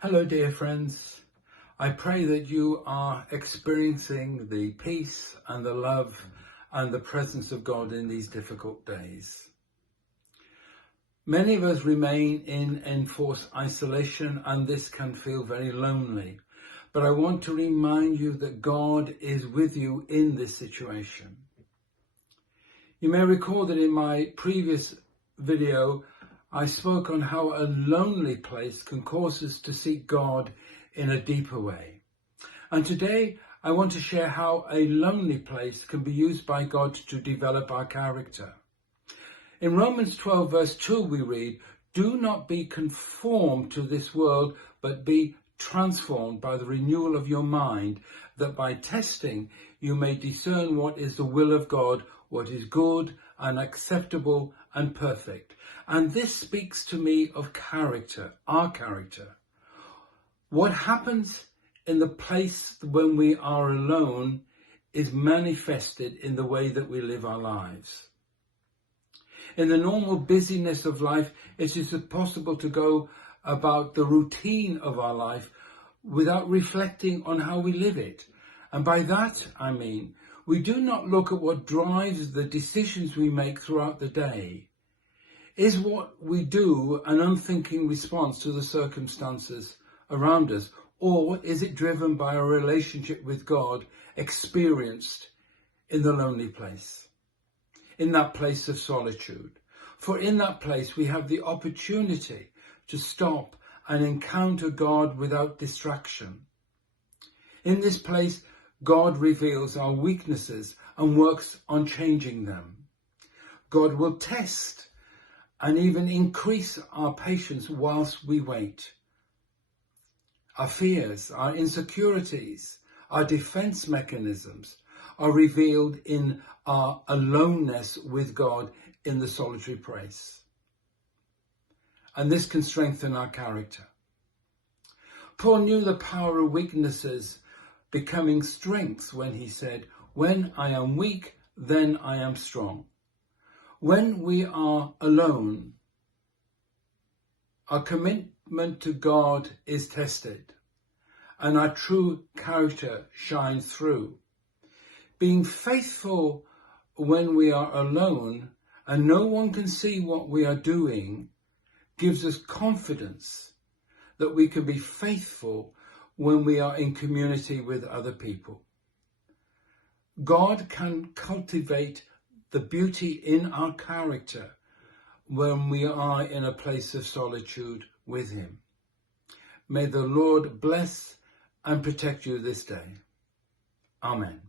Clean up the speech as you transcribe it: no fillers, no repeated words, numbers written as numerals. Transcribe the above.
Hello, dear friends. I pray that you are experiencing the peace and the love and the presence of God in these difficult days. Many of us remain in enforced isolation, and this can feel very lonely. But I want to remind you that God is with you in this situation. You may recall that in my previous video, I spoke on how a lonely place can cause us to seek God in a deeper way. And today I want to share how a lonely place can be used by God to develop our character. In Romans 12 verse 2 we read, "Do not be conformed to this world, but be transformed by the renewal of your mind, that by testing you may discern what is the will of God, what is good and acceptable and perfect." And this speaks to me of character, our character. What happens in the place when we are alone is manifested in the way that we live our lives. In the normal busyness of life, it is impossible to go about the routine of our life without reflecting on how we live it. And by that, I mean, we do not look at what drives the decisions we make throughout the day. Is what we do an unthinking response to the circumstances around us, or is it driven by a relationship with God experienced in the lonely place, in that place of solitude? For in that place we have the opportunity to stop and encounter God without distraction. In this place, God reveals our weaknesses and works on changing them. God will test and even increase our patience whilst we wait. Our fears, our insecurities, our defense mechanisms are revealed in our aloneness with God in the solitary place. And this can strengthen our character. Paul knew the power of weaknesses becoming strengths when he said, "When I am weak, then I am strong." When we are alone, our commitment to God is tested and our true character shines through. Being faithful when we are alone and no one can see what we are doing gives us confidence that we can be faithful when we are in community with other people. God can cultivate the beauty in our character when we are in a place of solitude with him. May the Lord bless and protect you this day. Amen.